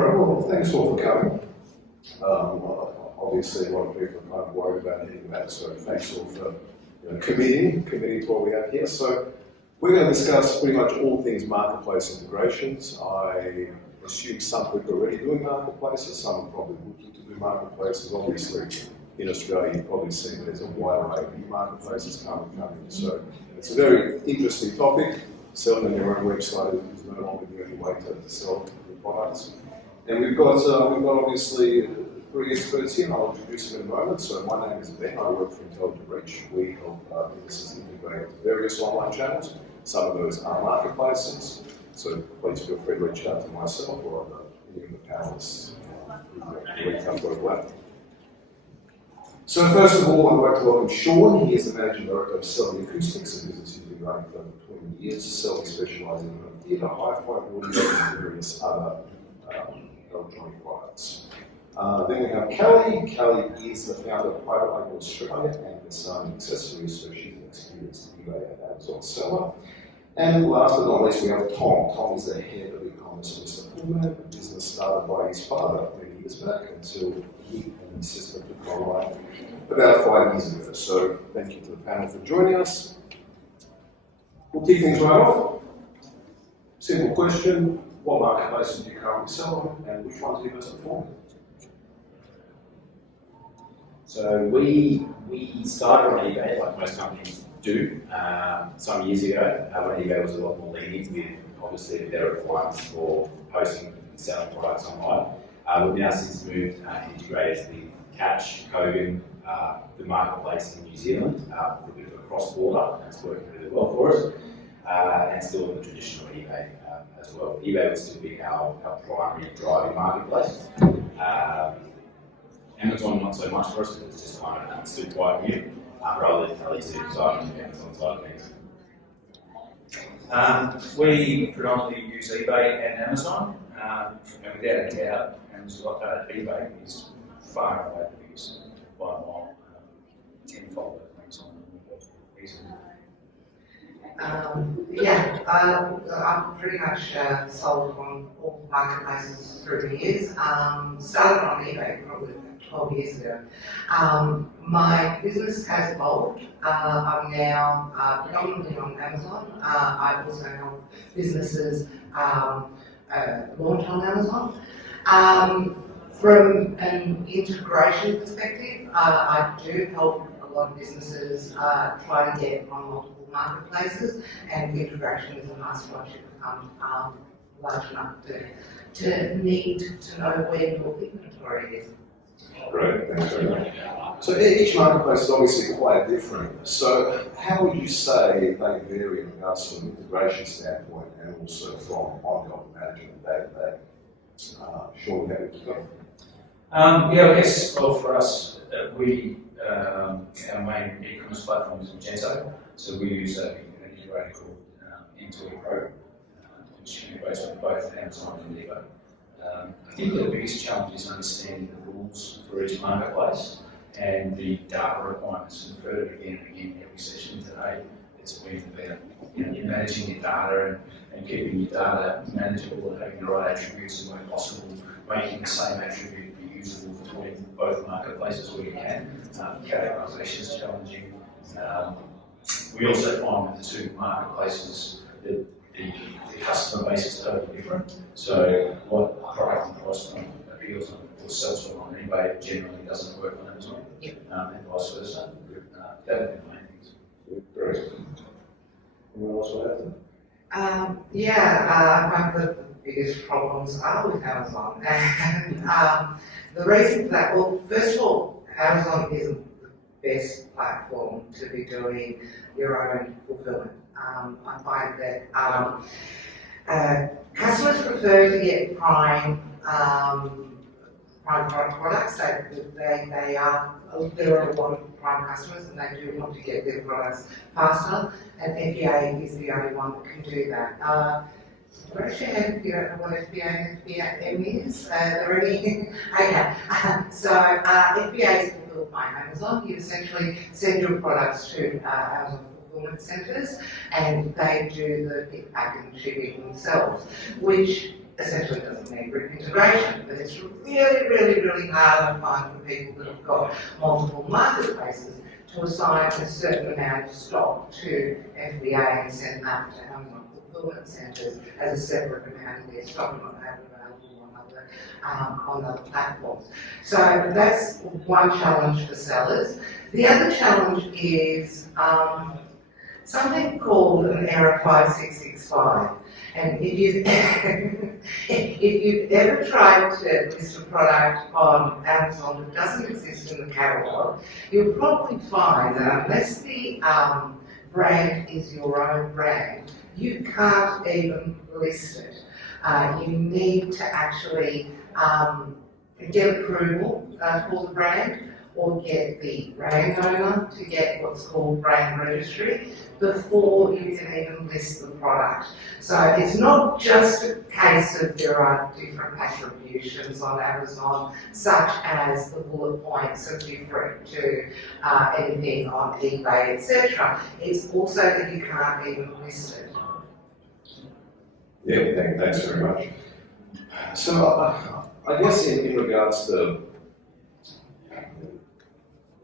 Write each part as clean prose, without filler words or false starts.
right, well, thanks all for coming. Obviously, a lot of people are kind of worried about hitting that, so thanks all for committing to what we have here. So we're going to discuss pretty much all things marketplace integrations. I assume some people are already doing marketplaces, some are probably looking to do marketplaces. Obviously, in Australia, you've probably seen there's a wide array of new marketplaces coming. So it's a very interesting topic. Selling on your own website is no longer the only way to sell your products. And we've got obviously three experts here, and I'll introduce them in a moment. So my name is Ben, I work for Intelligent Reach. We help businesses integrate various online channels. Some of those are marketplaces, so please feel free to reach out to myself or any of the panelists who come to work. So first of all, I'd like to welcome Sean. He is the Managing Director of Selling Acoustics, a business he's been running for over 20 years. Selling specialising in theatre, hi-fi audio, and various other electronic products. Then we have Kelly. Kelly is the founder of Private Label Australia and Design Accessories, so she's an experienced eBay and Amazon seller. And last but not least, we have Tom. Tom is the head of e-commerce at Mr. Pullman, a business started by his father many years back until he and his sister took online about 5 years ago. So thank you to the panel for joining us. We'll kick things right off. Simple question: what marketplaces do you currently sell on, and which ones are you best performing? So we started on eBay, like most companies do, some years ago, when eBay was a lot more lenient with obviously better requirements for posting and selling products online. We've now since moved and integrated with Catch, Kogan, the marketplace in New Zealand, for a bit of a cross-border, and it's working really well for us, and still in the traditional eBay as well. eBay will still be our primary driving marketplace. Amazon not so much for us, because it's just kind of still quite new. Rather than tell you to design on the Amazon side of things. We predominantly use eBay and Amazon, and without a doubt, eBay is far and away the biggest by a mile, tenfold Amazon easily. I've pretty much sold on all marketplaces through the years. Started on eBay probably 12 years ago. My business has evolved. I'm now predominantly on Amazon. I also help businesses launch on Amazon. From an integration perspective, I do help a lot of businesses try to get on multiple marketplaces, and integration is a must once you become large enough to need to know where your inventory is. Great, thanks very much. So each marketplace is obviously quite different. So how would you say they vary in regards to an integration standpoint and also from ongoing management day to day? Sean, how would you go? I guess, well, for us, our main e-commerce platform is Magento, so we use an integrator called Intuit Pro, which integrates with both Amazon and eBay. I think the biggest challenge is understanding the rules for each marketplace and the data requirements. We've heard it again and again every session today. It's been about managing your data and keeping your data manageable and having the right attributes and where possible, making the same attribute be usable between both marketplaces where you can. Categorization is challenging. We also find with the two marketplaces that the customer base is totally different. So what product and price point appeals or sells on eBay generally doesn't work on Amazon, and vice versa. That would be the main things. Great. Anyone else want to add? I find the biggest problems are with Amazon. And the reason for that, well, first of all, Amazon isn't the best platform to be doing your own fulfillment. I find that customers prefer to get prime product products. There are a lot of prime customers, and they do want to get their products faster. And FBA is the only one that can do that. I'm not sure if you don't know what FBA and FBM is. Okay. So FBA is fulfilled by Amazon. You essentially send your products to Amazon fulfillment centres, and they do the pick, pack, and shipping themselves, which essentially doesn't need group integration, but it's really hard to find for people that have got multiple marketplaces to assign a certain amount of stock to FBA and send that to Amazon fulfillment centres as a separate amount of their stock, not have it available on other platforms. So that's one challenge for sellers. The other challenge is something called an error 5665. And if you've ever tried to list a product on Amazon that doesn't exist in the catalogue, you'll probably find that unless the brand is your own brand, you can't even list it. You need to actually get approval for the brand, or get the brand owner to get what's called brand registry before you can even list the product. So it's not just a case of there are different attributions on Amazon, such as the bullet points are different to anything on eBay, etc. It's also that you can't even list it. Yeah, thanks very much. So I guess in regards to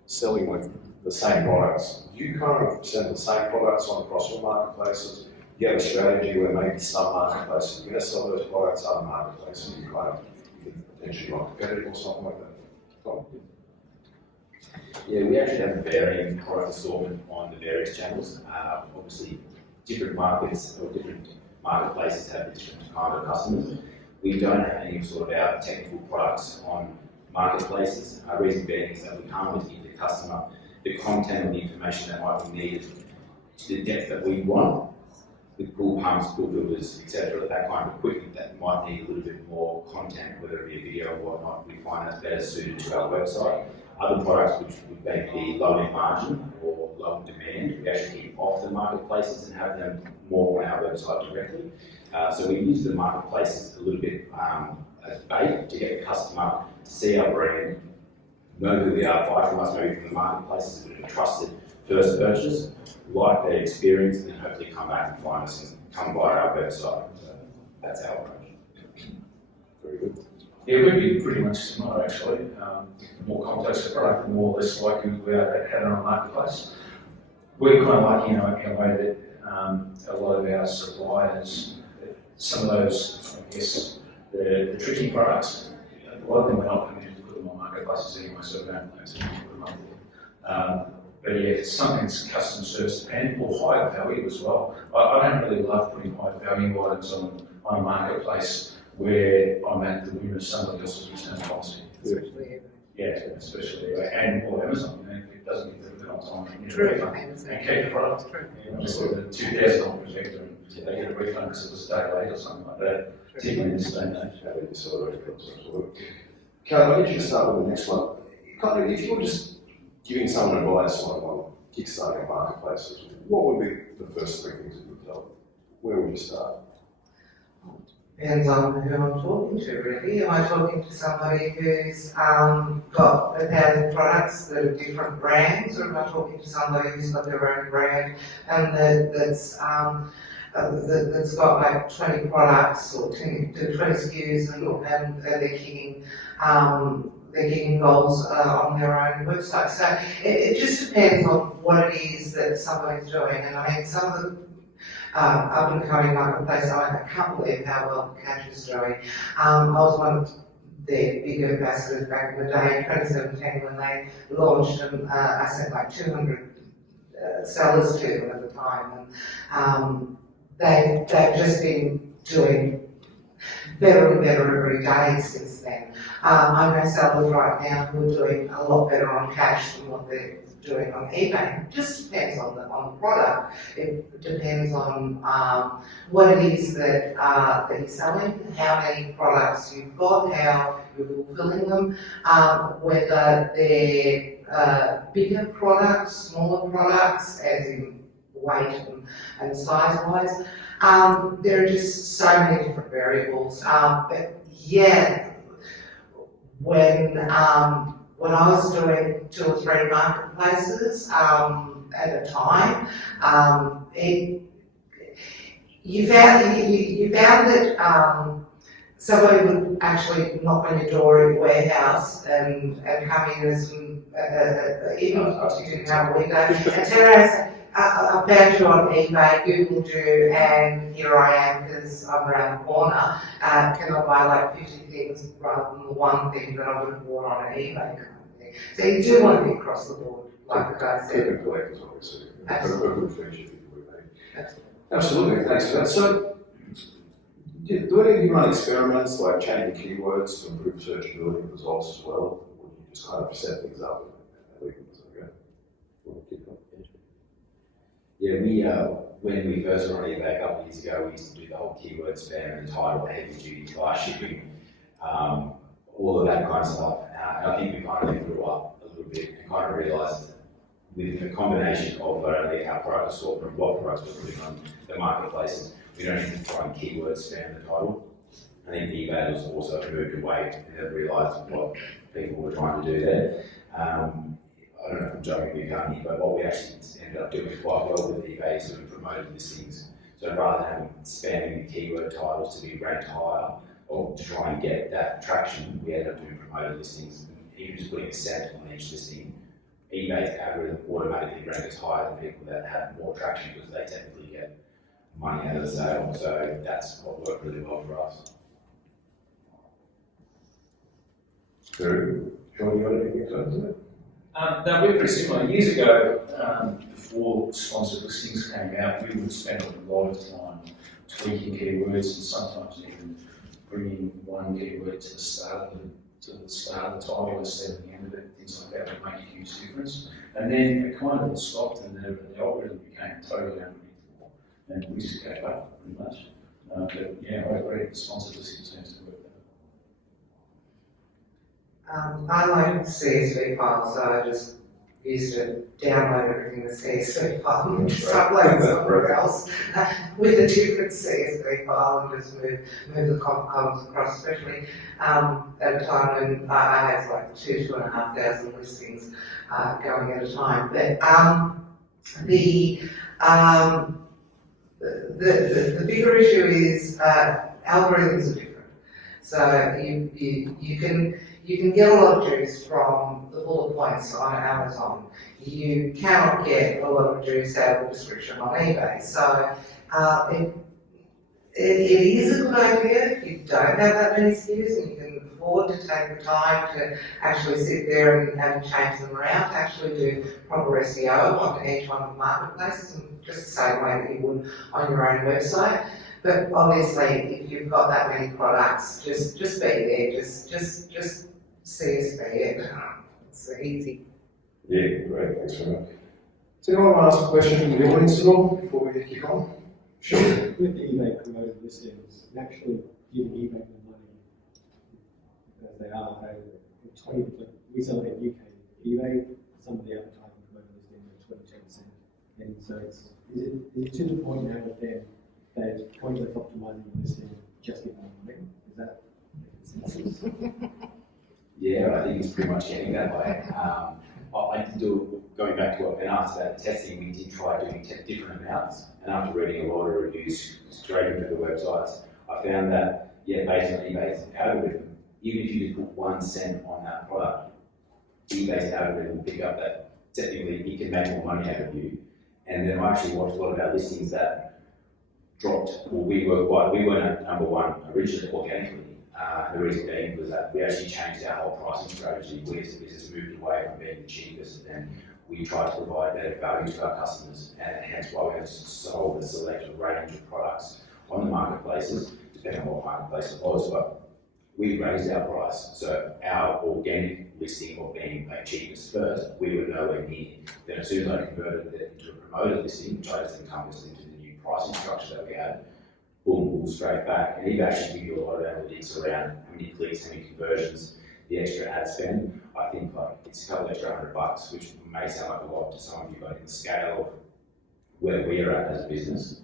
selling with the same products, you kind of sell the same products on across all marketplaces. You have a strategy where maybe some marketplaces you're going to sell those products, other marketplaces you kind of potentially not competitive or something like that. Yeah, we actually have a varying product assortment on the various channels. Obviously, different markets or different marketplaces have different kind of customers. We don't have any sort of our technical products on marketplaces. Our reason being is that we can't always give the customer the content and the information that might be needed to the depth that we want, with pool pumps, pool filters, etc., that kind of equipment that might need a little bit more content, whether it be a video or whatnot. We find that's better suited to our website. Other products which would maybe be low in margin or low in demand, we actually keep off the marketplaces and have them more on our website directly. So we use the marketplaces a little bit as bait to get the customer to see our brand, know who we are, buy from us maybe from the marketplaces, a bit of a trusted first purchase, like their experience, and then hopefully come back and find us and come by our website. So that's our approach. Very good. Yeah, we'd be pretty much similar actually. The more complex the product, the more less likely we are to have it on a marketplace. We're kind of lucky in our way that a lot of our suppliers, some of those, I guess, the tricky products, a lot of them are not permitted to put them on marketplaces anyway, so we don't put them up there. But yeah, if it's something that's customer service dependent or high value as well. I don't really love putting high value items on a marketplace where I'm at the whim of somebody else's return policy. Yeah, especially or Amazon. You know, if it doesn't get delivered on time, you get a refund and keep the product. Just with a $2,000 projector and they get a refund because it was a day late or something like that. Particularly in this day and age. Karen, I need you to start with the next one. Kind of, if you were just giving someone advice on kickstarting marketplaces, what would be the first three things you would tell them? Where would you start? Depends on who I'm talking to, really. Am I talking to somebody who's got 1,000 products that are different brands, or am I talking to somebody who's got their own brand and that's got like 20 products or 20 SKUs and they're kicking goals on their own website. So it just depends on what it is that somebody's doing. And I mean, some of the up and coming marketplace, I can't believe how well Catch is doing. I was one of their big ambassadors back in the day in 2017 when they launched them. I sent like 200 sellers to them at the time, and they've just been doing better and better every day since then. I know sellers right now who are doing a lot better on Cash than what they're doing on eBay. It just depends on the product. It depends on what it is that you're selling, how many products you've got, how you're fulfilling them, whether they're bigger products, smaller products, as in weight and size-wise. There are just so many different variables. But yeah, when I was doing 2 or 3 marketplaces at a time, you found that somebody would actually knock on your door in your warehouse and come in as even if you didn't have a window and turn around and say, I found you on eBay, Googled you, and here I am because I'm around the corner. Can I buy like 50 things rather than the one thing that I would have bought on an eBay kind of thing? So you do want to be across the board, like the guy Click said. and collect is obviously a Absolutely. good feature for people. Absolutely, thanks for that. So, do any of you run experiments like changing keywords to improve searchability of results as well? Or do you just kind of set things up and leave things okay? Yeah, when we first were on eBay a couple of years ago, we used to do the whole keyword spam and the title, heavy duty flash shipping, all of that kind of stuff. And I think we kind of grew up a little bit and kind of realised with the combination of not only our product assortment, what products we're putting on the marketplaces, we don't need to try and keyword spam the title. I think eBay has also moved away and have realised what people were trying to do there. I don't know if I'm joking with you, Carney, but what we actually ended up doing quite well with eBay is we promoted listings. So rather than having spamming the keyword titles to be ranked higher or to try and get that traction, we ended up doing promoted listings. Even just putting a cent on each listing, eBay's algorithm automatically ranks higher than people that have more traction because they technically get money out of the sale. So that's what worked really well for us. Very good. Sean, you got anything to add to that? No, we're pretty similar. Years ago, before sponsored listings came out, we would spend a lot of time tweaking keywords and sometimes even bringing one keyword to the start of the title instead of the end of it. Things like that would make a huge difference. And then it kind of stopped, and the algorithm became totally unpredictable, and we just gave up pretty much. But yeah, I agree. The sponsored listings tends to work better. I like CSV files, so I just used to download everything in the CSV file and just upload it somewhere else with a different CSV file and just move the columns across, especially at a time when I had like 2,500 listings going at a time. But the bigger issue is algorithms are different. So you can get a lot of juice from the bullet points on Amazon. You cannot get a lot of juice out of the description on eBay. So it is a good idea if you don't have that many SKUs and you can afford to take the time to actually sit there and change them around, to actually do proper SEO on each one of the marketplaces, and just the same way that you would on your own website. But obviously, if you've got that many products, just be there, just CSV it. It's easy. Yeah, great, thanks very much. Does anyone want to ask a question from the audience at all before we kick on? Sure. With the eBay promoted listings, and actually giving eBay the money, because they are over 20%. We sell it in UK. eBay, some of the advertising promoted listings are 22%. And so is it to the point now with them that it's pointless optimizing the listing, just give them money? Is that the consensus? Yeah, I think it's pretty much getting that way. I did do, going back to what Ben asked about the testing, we did try doing different amounts, and after reading a lot of reviews straight into the websites, I found that, yeah, based on eBay's algorithm, even if you just put 1 cent on that product, eBay's algorithm will pick up that technically it can make more money out of you. And then I actually watched a lot of our listings that dropped, well, we weren't at number one originally organically. The reason being was that we actually changed our whole pricing strategy. We as a business moved away from being the cheapest, and we tried to provide better value to our customers, and hence why we have sold a selected range of products on the marketplaces, depending on what marketplace it was. But we raised our price, so our organic listing of being paid cheapest first, we were nowhere near. Then as soon as I converted it into a promoted listing, which I just encompassed into the new pricing structure that we had, boom, straight back. And it actually give you a lot of analytics around how many clicks, how many conversions, the extra ad spend. I think like it's a couple extra $100, which may sound like a lot to some of you, but in the scale of where we are at as a business,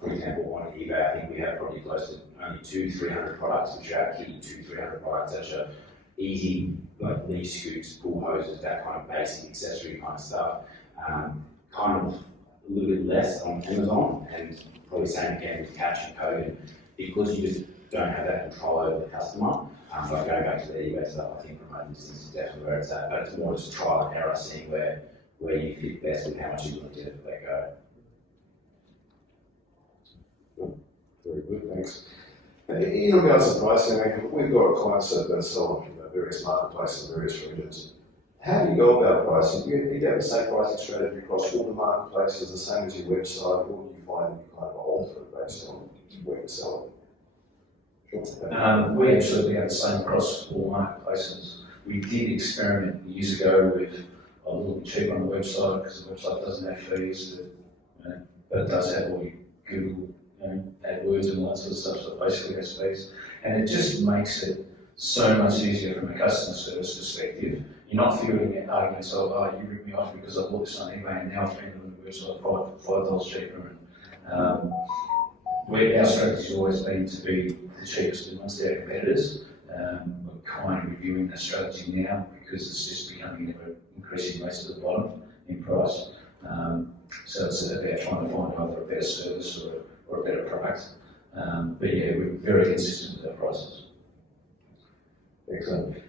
for example, on eBay, I think we have probably close to only 200-300 products, which are our key 200-300 products that are easy, like leaf scoops, pool hoses, that kind of basic accessory kind of stuff. Kind of a little bit less on Amazon, and probably same again with Catch and Kogan, because you just don't have that control over the customer. But going back to the eBay stuff, I think promoting listings is definitely where it's at, but it's more just trial and error, seeing where you fit best with how much you're willing to let go. Very good, thanks. In regards to pricing, we've got clients that sell on various marketplaces in various regions. How do you go about pricing? Do you have the same pricing strategy across all the marketplaces, the same as your website, or do you find you kind of alter it based on where you're selling? Sure. We absolutely have the same across all marketplaces. We did experiment years ago with a little bit cheaper on the website because the website doesn't have fees, but it does have all your Google AdWords and all that sort of stuff, so it basically has fees. And it just makes it so much easier from a customer service perspective. You're not feeling it arguments of, oh, you ripped me off because I bought this on eBay and now I've found it on the website $5 cheaper. And, our strategy has always been to be the cheapest amongst our competitors. We're kind of reviewing that strategy now because it's just becoming ever increasing race to the bottom in price. So it's about trying to find either a better service or a better product. But yeah, we're very consistent with our prices. Excellent.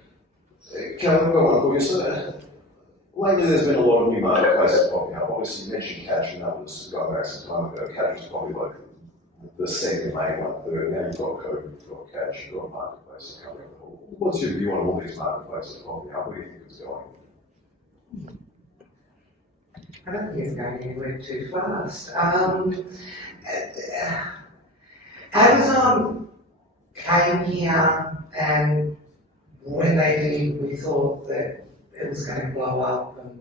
Kevin, I've got one for you. So, lately there's been a lot of new marketplaces popping up. Obviously you mentioned Catch, and that was going back some time ago. Catch was probably like the second main one. Third. Now you've got Code, you've got Catch, you've got marketplaces coming up. What's your view on all these marketplaces popping up? Where do you think it's going? I don't think it's going anywhere too fast. Amazon came here, and when they did, we thought that it was going to blow up and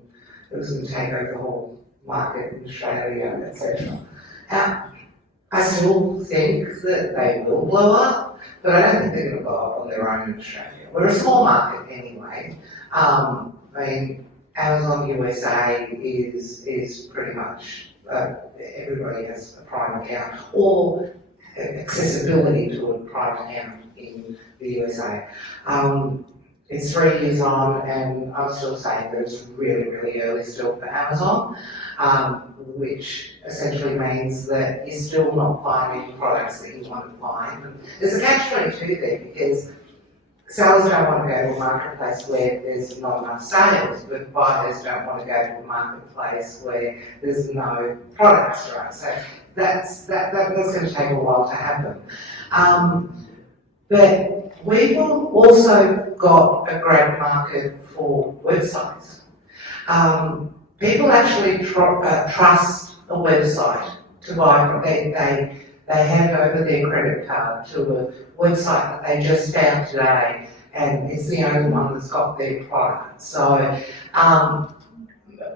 it was going to take over the whole market in Australia, etc. I still think that they will blow up, but I don't think they're going to blow up on their own in Australia. We're a small market anyway. I mean, Amazon USA is pretty much everybody has a Prime account or accessibility to a Prime account in the USA. It's 3 years on, and I'm still saying that it's really, really early still for Amazon, which essentially means that you're still not finding products that you want to find. And there's a catch-22 there because sellers don't want to go to a marketplace where there's not enough sales, but buyers don't want to go to a marketplace where there's no products, right? So that's going to take a while to happen. But we've also got a great market for websites. People actually trust a website to buy from. They hand over their credit card to a website that they just found today, and it's the only one that's got their product. So,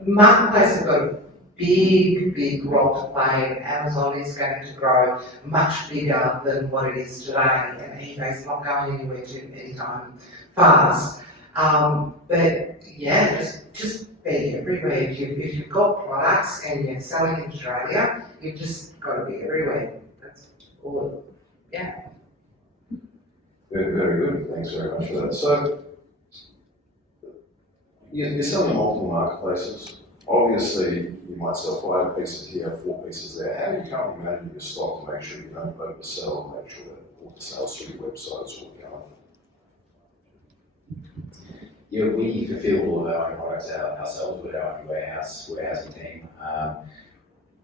marketplaces have got a big role to play. Amazon is going to grow much bigger than what it is today, and eBay's not going anywhere anytime fast. But yeah, just be everywhere. If you've got products and you're selling in Australia, you've just got to be everywhere. That's all. Yeah. Very good. Thanks very much for that. So, you're selling multiple marketplaces. Obviously, you might sell 5 pieces here, 4 pieces there. How do you currently manage your stock to make sure you don't oversell and make sure that all the sales through your websites will be going? Yeah, we fulfill all of our own products ourselves with our own warehousing team.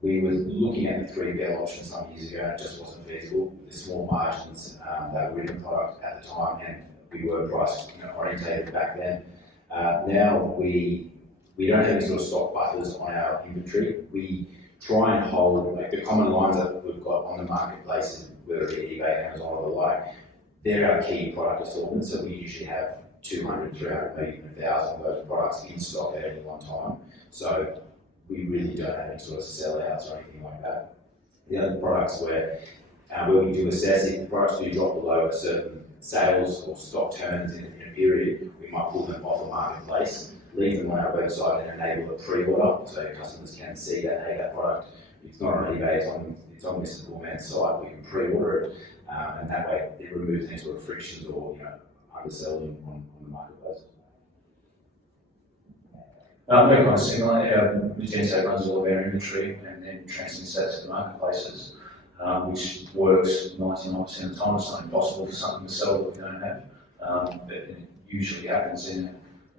We were looking at the 3PL option some years ago, and it just wasn't feasible. The small margins that were in the product at the time, and we were price orientated back then. Now we don't have any sort of stock buffers on our inventory. We try and hold like the common lines that we've got on the marketplaces, whether it be eBay, Amazon, or the like. They're our key product assortment, so we usually have 200, 300, maybe even 1,000 of those products in stock at any one time. So we really don't have any sort of sellouts or anything like that. The other products where we do assess if the products do drop below a certain sales or stock turns in a period, we might pull them off the marketplace, leave them on our website and enable a pre-order so customers can see that, hey, that product, it's not on eBay, it's on Mr. Bullman's site, we can pre-order it, and that way it removes any sort of frictions or underselling on the marketplace. We're kind of similar. Magento runs all of our inventory and then transmits that to the marketplaces. which works 99% of the time. It's not impossible for something to sell that we don't have. But it usually happens in a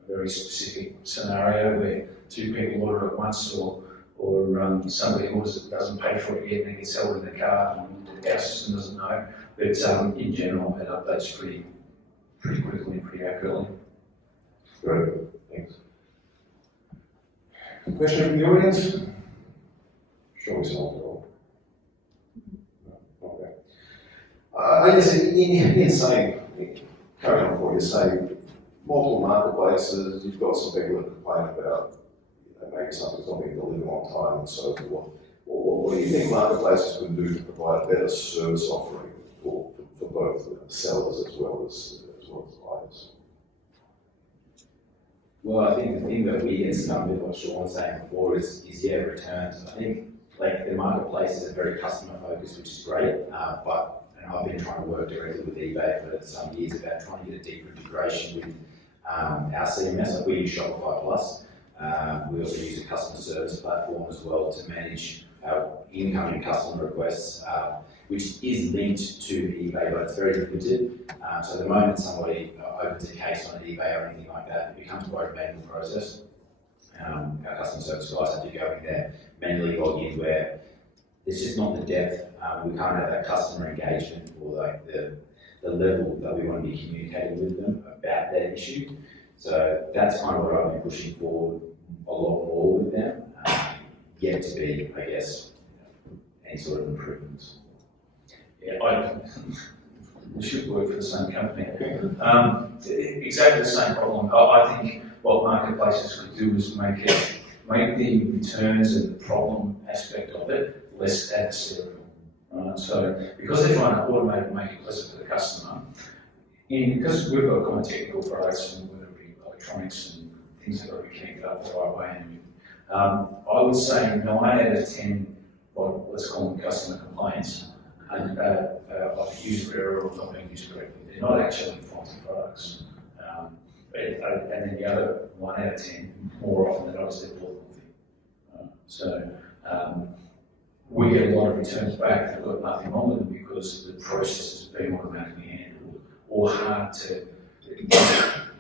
very specific scenario where two people order at once, or somebody orders it, doesn't pay for it yet, and they get sold in the car, and our system doesn't know. But in general, it updates pretty quickly and pretty accurately. Great, thanks. Question from the audience? Sure, we solved it all. Okay. I guess in saying, carrying on what you're saying, multiple marketplaces, you've got some people that complain about, maybe something's not being delivered on time and so forth. What do you think marketplaces can do to provide a better service offering for both sellers as well as buyers? Well, I think the thing that we get stuck with, what Sean was saying before, is returns. I think like the marketplaces are very customer focused, which is great, and I've been trying to work directly with eBay for some years about trying to get a deeper integration with our CMS. Like we use Shopify Plus. We also use a customer service platform as well to manage our incoming customer requests, which is linked to eBay, but it's very limited. So the moment somebody opens a case on eBay or anything like that, it becomes quite a manual process. Our customer service guys have to go in there, manually log in, where there's just not the depth. We can't have that customer engagement or like the level that we want to be communicating with them about that issue. So that's kind of what I've been pushing forward a lot more with them. Yet to be, I guess, any sort of improvements. Yeah, we should work for the same company. Exactly the same problem. I think what marketplaces could do is make the returns and the problem aspect of it less adversarial. Right? So because they're trying to automate and make it pleasant for the customer, because we've got common technical products, and whether it be electronics and things that are connected up the right way, and I would say 9 out of 10, let's call them customer complaints, of user error or not being used correctly. They're not actually faulty products. And then the other 1 out of 10, more often than not, is they're poor quality. So we get a lot of returns back that have got nothing wrong with them because the process has been automatically handled or hard to.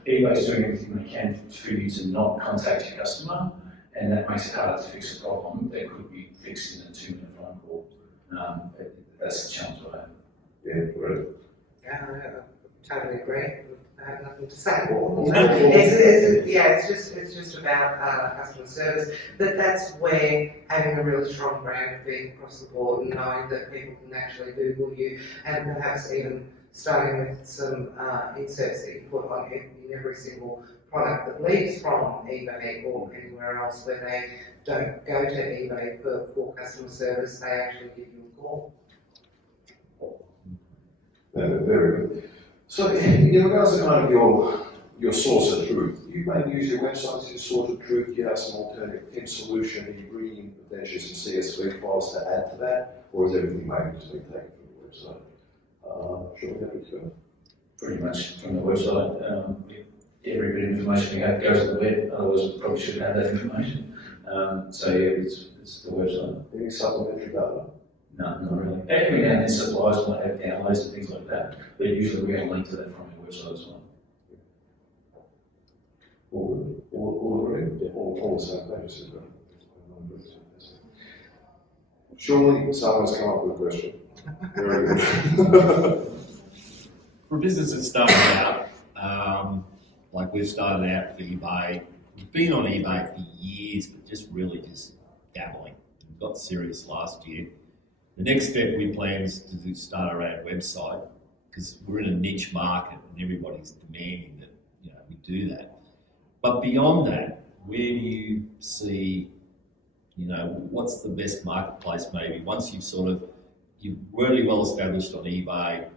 eBay is doing everything they can for you to not contact your customer, and that makes it harder to fix a problem that could be fixed in a 2-minute phone call. That's the challenge I have. Yeah, great. I totally agree. I have nothing to say. It's just about customer service. But that's where having a really strong brand being across the board and knowing that people can actually Google you, and perhaps even starting with some inserts that you put on in every single product that leaves from eBay or anywhere else where they don't go to eBay for customer service, they actually give you a call. Very good. So in regards to kind of your source of truth, you mainly use your website as your source of truth. Do you have some alternative PIM solution? Are you bringing potentially some CSV files to add to that? Or is everything mainly just being taken from the website? Sure, happy to. Pretty much from the website. Every bit of information we have goes to the web, otherwise we probably shouldn't have that information. So yeah, it's the website. Any supplementary data? No, not really. Every now and then suppliers might have downloads and things like that, but usually we have a link to that from your website as well. All agree? All the same page. Surely someone's come up with a question. Very good. For a business that's starting out, like we've started out with eBay, we've been on eBay for years, but just dabbling. We got serious last year. The next step we plan is to start our own website, because we're in a niche market and everybody's demanding that we do that. But beyond that, where do you see, what's the best marketplace maybe? Once you're really well established on eBay,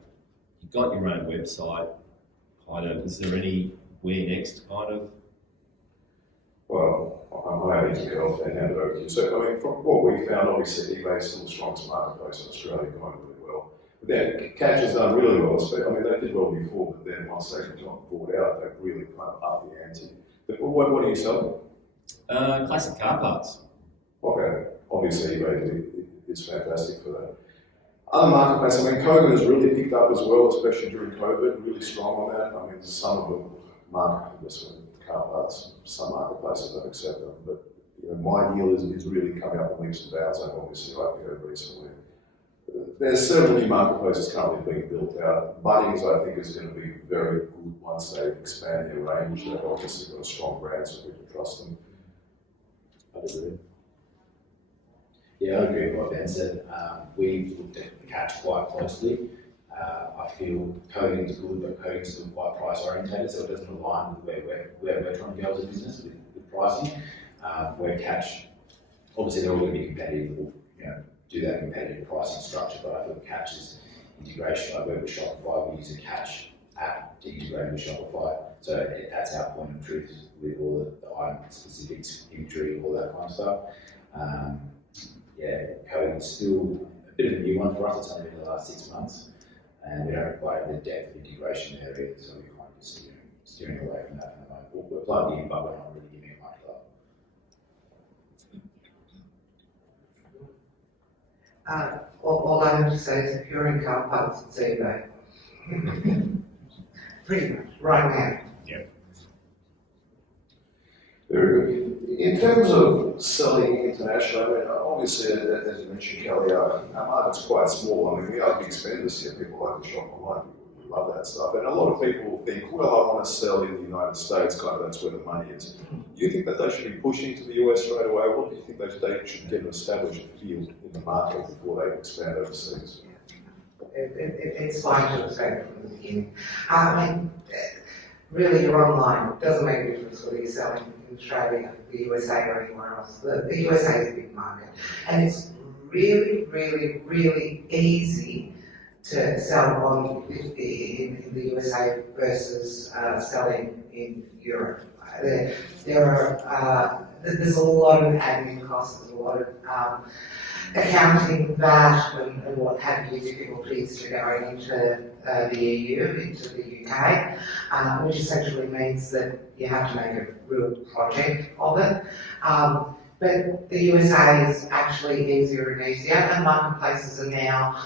you've got your own website, is there anywhere next Well, I need to get off there and hand it over to you. So, I mean, from what we found, obviously eBay is still the strongest marketplace in Australia, going really well. But then Catch has done really well. I mean, they did well before, but then once they got bought out, they really kind of upped the ante. But what do you sell? Classic car parts. Okay, obviously eBay is fantastic for that. Other marketplaces, I mean, Kogan has really picked up as well, especially during COVID, really strong on that. I mean, some of them marketplaces, car parts, some marketplaces don't accept them, but you know, my deal is really coming up in leaps and bounds, and obviously IPO recently. There's several new marketplaces currently being built out. Bunnings, I think, is going to be very good once they expand their range. They've obviously got a strong brand, so people trust them. I agree. Yeah, I agree with what Ben said. We've looked at Catch quite closely. I feel Kogan is good, but Kogan is still quite price orientated, so it doesn't align with where we're trying to go as a business with pricing. Where Catch, obviously they're all going to be competitive, or, you know, do that competitive pricing structure, but I feel Catch's integration, like with Shopify, we use a Catch app to integrate with Shopify, so that's our point of truth with all the item specifics, imagery, all that kind of stuff. Yeah, Kogan is still a bit of a new one for us. It's only been the last 6 months, and we don't require the depth of integration area, so we're kind of just steering away from that for the moment. We're plugged in, but we're not really giving it much love. All I have to say is if you're in car parts, it's eBay. Pretty much, right now. Very good. In terms of selling internationally, I mean, obviously, as you mentioned, Kelly, our market's quite small. I mean, we are big spenders here. People like to shop online. We love that stuff. And a lot of people think, well, I want to sell in the United States, kind of that's where the money is. Do you think that they should be pushing to the US right away? What do you think they should get an established field in the market before they expand overseas? It's fine to expect from the beginning. I mean, really, you're online. It doesn't make a difference whether you're selling in Australia, the USA, or anywhere else. The USA is a big market, and it's really, really, really easy to sell on in the USA versus selling in Europe. There's a lot of admin costs, there's a lot of accounting, VAT, and what have you, difficulties to going into the EU, into the UK, which essentially means that you have to make a real project of it. But the USA is actually easier and easier, and marketplaces are now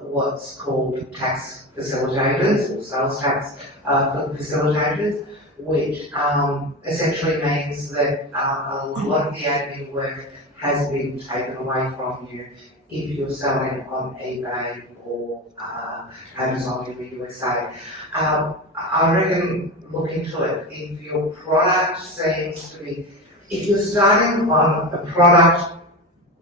what's called tax facilitators, or sales tax facilitators, which essentially means that a lot of the admin work has been taken away from you if you're selling on eBay or Amazon in the USA. I reckon, look into it, if your product seems to be, if you're starting on a product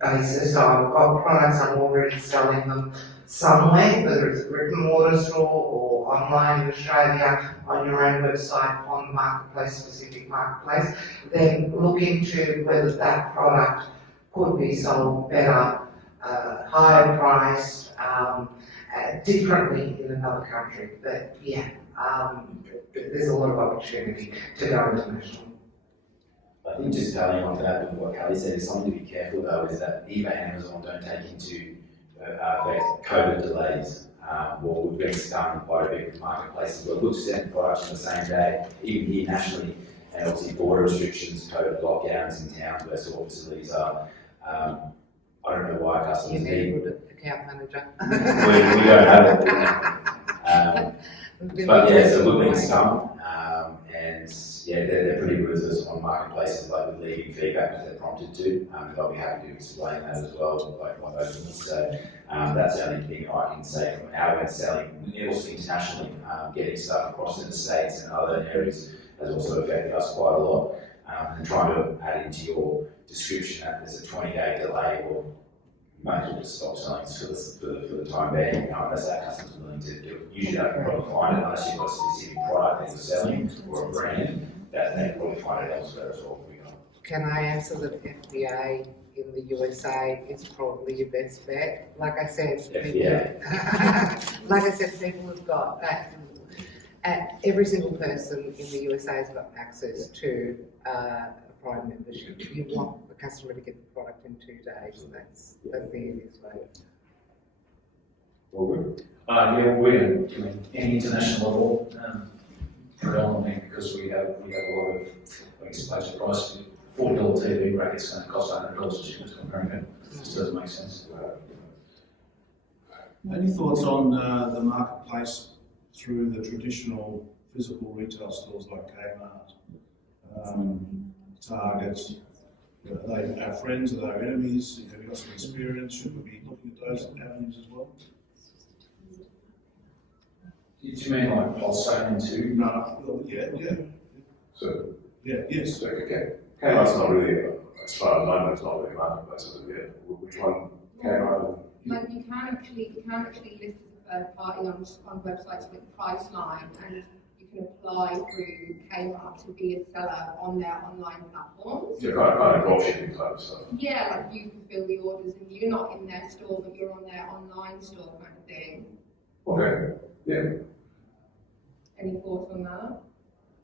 basis, so I've got products, I'm already selling them somewhere, whether it's a brick and mortar store or online in Australia, on your own website, on the marketplace, specific marketplace, then look into whether that product could be sold better, higher priced, differently in another country. But yeah, there's a lot of opportunity to go international. I think just telling off that with what Kelly said is something to be careful though, is that eBay and Amazon don't take into effect COVID delays. Well, we've been starting quite a bit with marketplaces where we've sent products on the same day, even here nationally, and obviously border restrictions, COVID lockdowns in towns where store facilities are. I don't know why customers need. You need an account manager. We don't have it. But yeah, so we've been stung, and yeah, they're pretty ruthless on marketplaces, like with leaving feedback if they're prompted to. They'll be happy to explain that as well, like openness. So that's the only thing I can say from our end selling, also internationally, getting stuff across to the States and other areas has also affected us quite a lot. And trying to add into your description that there's a 20-day delay, or you might as well just stop selling for the time being, unless that customer's willing to do it. Usually they can probably find it, unless you've got a specific product that you're selling or a brand, that they can probably find it elsewhere as well. Can I answer that FDA in the USA is probably your best bet? Like I said, people have got that. Every single person in the USA has got access to a Prime membership. You want the customer to get the product in 2 days. That's the easiest way. All good. Yeah, we're doing any international level, predominantly because we have a lot of, I guess, basic price. $40 TV bracket's going to cost $100 a ship to America. It just doesn't make sense. Any thoughts on the marketplace through the traditional physical retail stores like Kmart, Target? Are they our friends? Are they our enemies? Have you got some experience? Should we be looking at those avenues as well? Do you mean like wholesaling too? No, well, yeah. So, Yes. so okay. Kmart's not really, as far as I know, it's not really a marketplace, is it? Yeah. Which one? Kmart? Like you can actually list as a third party on websites with Priceline, and you can apply through Kmart to be a seller on their online platforms. So kind of dropshipping type of stuff. Yeah, like you fulfill the orders and you're not in their store, but you're on their online store kind of thing. Okay. Yeah. Any thoughts on that?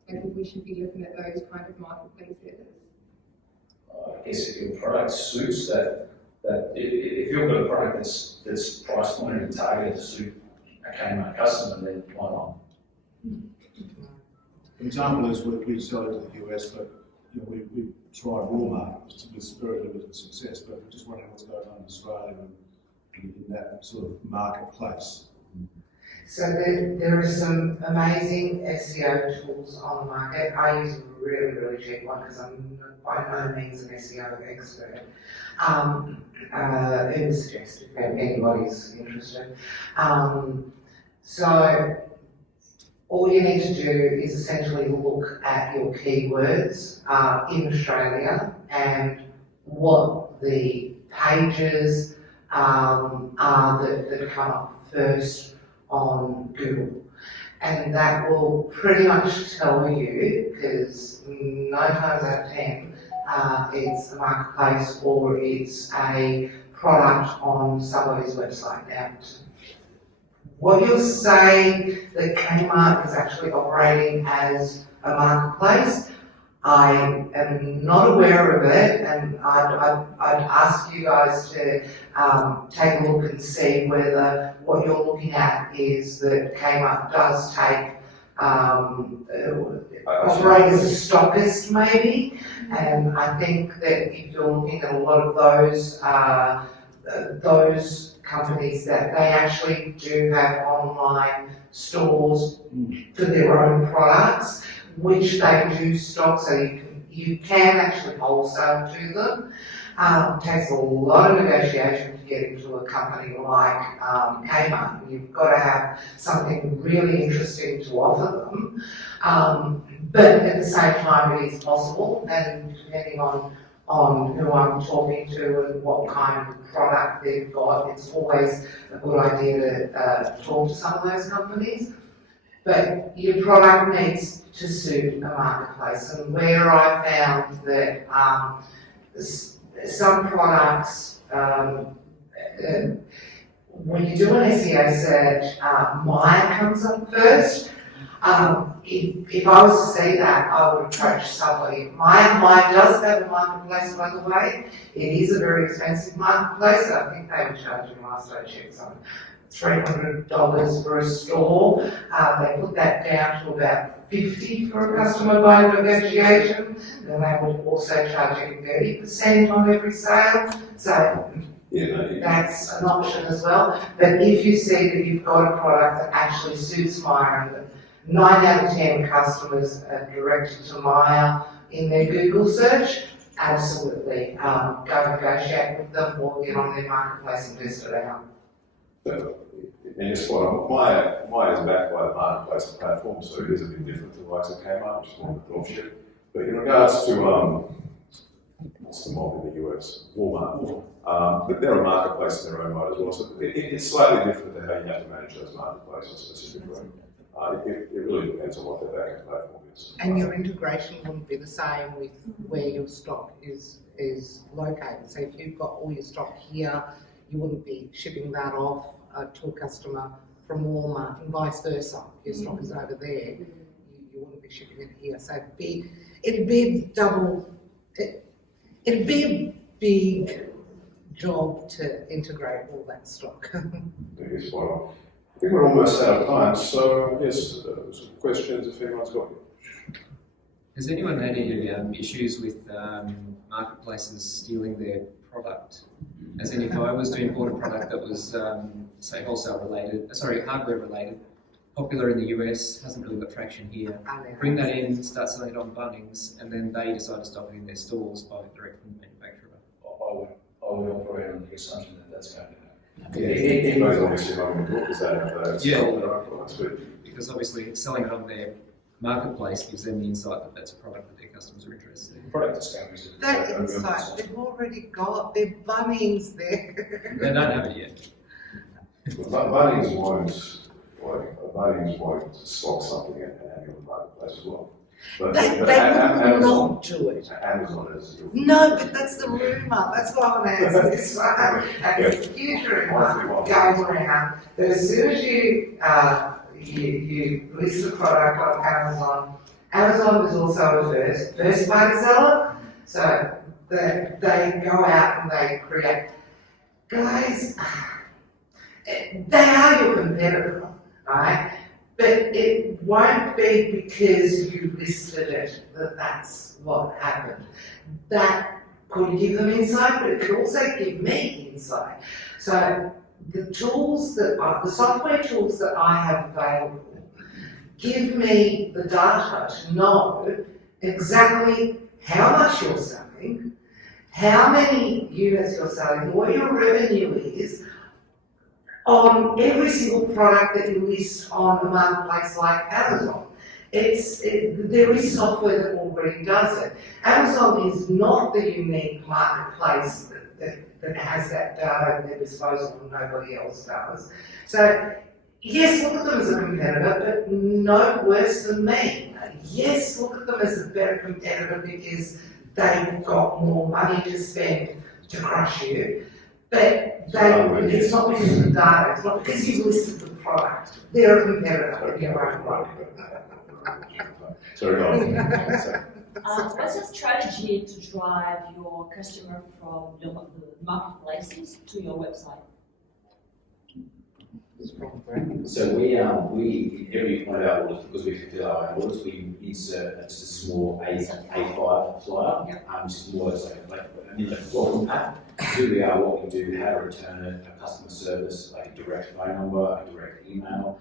I think we should be looking at those kind of marketplaces. I guess if your product suits that if you've got a product that's price pointed and targeted to suit a Kmart customer, then why not? An example is we sell into the US, but we tried Walmart with very limited success, but we just wonder what's going on in Australia and in that sort of marketplace. So there are some amazing SEO tools on the market. I use a really, really cheap one because I'm by no means an SEO expert. It was suggested if anybody's interested. So all you need to do is essentially look at your keywords in Australia and what the pages are that come up first on Google. And that will pretty much tell you, because 9 times out of 10, it's a marketplace or it's a product on somebody's website. Now, what you'll say that Kmart is actually operating as a marketplace, I am not aware of it, and I'd ask you guys to take a look and see whether what you're looking at is that Kmart does take operate as a stockist maybe, and I think that if you're looking at a lot of those companies that they actually do have online stores for their own products, which they do stock, so you can actually wholesale to them. It takes a lot of negotiation to get into a company like Kmart. You've got to have something really interesting to offer them, but at the same time it is possible, and depending on who I'm talking to and what kind of product they've got, it's always a good idea to talk to some of those companies. But your product needs to suit a marketplace, and where I found that some products, when you do an SEO search, Myer comes up first. If I was to see that, I would approach somebody. Myer does have a marketplace, by the way. It is a very expensive marketplace. I think they were charging last I checked something $300 for a store. They put that down to about $50 for a customer by negotiation. Then they would also charge you 30% on every sale. So that's an option as well. But if you see that you've got a product that actually suits Myer, and 9 out of 10 customers are directed to Myer in their Google search, absolutely go negotiate with them or get on their marketplace and test it out. And just what Myer is backed by the marketplace platform, so it is a bit different to the likes of Kmart, which is more of a dropship. But in regards to what's the mob in the US, Walmart, but they're a marketplace in their own right as well. So it's slightly different to how you have to manage those marketplaces specifically. It really depends on what their backend platform is. And your integration wouldn't be the same with where your stock is located. So if you've got all your stock here, you wouldn't be shipping that off to a customer from Walmart, and vice versa. If your stock is over there, you wouldn't be shipping it here. So it'd be a big job to integrate all that stock. It's spot on. I think we're almost out of time, so yes, some questions if anyone's got. Has anyone had any issues with marketplaces stealing their product? As in, if I was to import a product that was say hardware related, popular in the US, hasn't really got traction here. Bring that in, start selling it on Bunnings, and then they decide to stock it in their stores, buy it direct from the manufacturer. I would operate on the assumption that that's going to happen. Yeah, eBay's obviously not going to look as that. Yeah. Because obviously selling it on their marketplace gives them the insight that that's a product that their customers are interested in. Product discoveries. That insight, they've already got their Bunnings there. They don't have it yet. Bunnings won't stock something and have it on the marketplace as well. But They will Amazon, not do it. Amazon is. No, but that's the rumour, that's why I want to answer this one. And it's a huge rumour going around that as soon as you list a product on Amazon, Amazon is also a first party seller, so they go out and they create. Guys, they are your competitor, right? But it won't be because you listed it that that's what happened. That could give them insight, but it could also give me insight. So the tools the software tools that I have available give me the data to know exactly how much you're selling, how many units you're selling, what your revenue is, on every single product that you list on a marketplace like Amazon. There is software that already does it. Amazon is not the unique marketplace that has that data at their disposal and nobody else does. So, yes, look at them as a competitor, but no worse than me. Yes, look at them as a better competitor because they've got more money to spend to crush you. But it's not because of the data, it's not because you've listed the product. They're a competitor in their own right. Sorry, go on. What's the strategy to drive your customer from the marketplaces to your website? So we in every one of our orders, because we fulfill our own orders, we insert just a small A5 flyer, which is more like a welcome pack. Who we are, what we do, how to return it, a customer service, like a direct phone number, a direct email,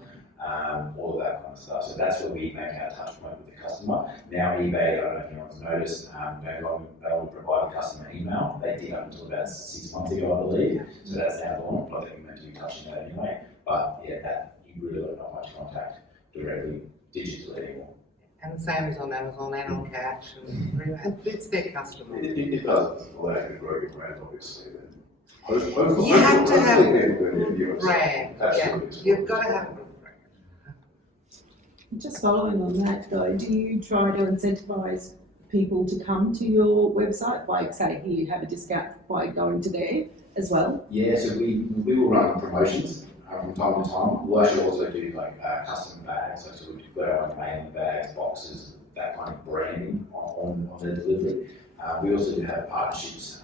all of that kind of stuff. So that's where we make our touch point with the customer. Now eBay, I don't know if anyone's noticed, no longer provide a customer email. They did up until about 6 months ago, I believe. So that's now gone. I think we meant to be touching that anyway. But yeah, that you really don't have much contact directly, digitally anymore. And the same is on Amazon and on Catch, and it's their customer. It does allow you to grow your brand, obviously. Hopefully, You have to have people in the US. brand, yeah, Absolutely. you've got to have a good brand. Just following on that though, do you try to incentivize people to come to your website by saying here you have a discount by going to there as well? Yeah, so we will run promotions from time to time. We'll actually also do like custom bags, so we put our own mailing bags, boxes, that kind of branding on the delivery. We also do have partnerships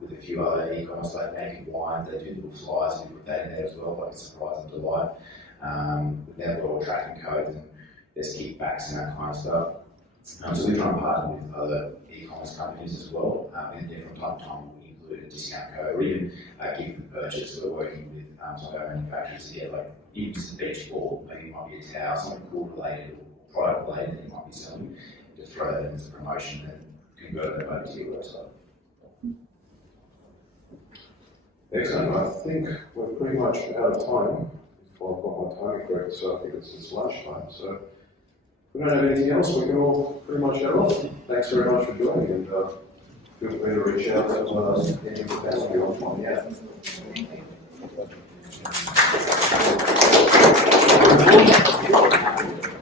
with a few other e-commerce like Naked Wine. They do little flyers, we put that in there as well, like a surprise and delight. They've got all tracking codes and there's kickbacks and that kind of stuff. So we try and partner with other e-commerce companies as well. And then from time to time we include a discount code or even gift with purchase. We're working with some of our manufacturers here, like even just a beach ball, maybe it might be a towel, something cool related or product related that you might be selling, to throw that into promotion and convert them over to your website. Excellent. I think we're pretty much out of time. If I've got my timing correct, so I think it's lunchtime. So if we don't have anything else, we can all pretty much head off. Thanks very much for joining, and feel free to reach out to any of the family on the app.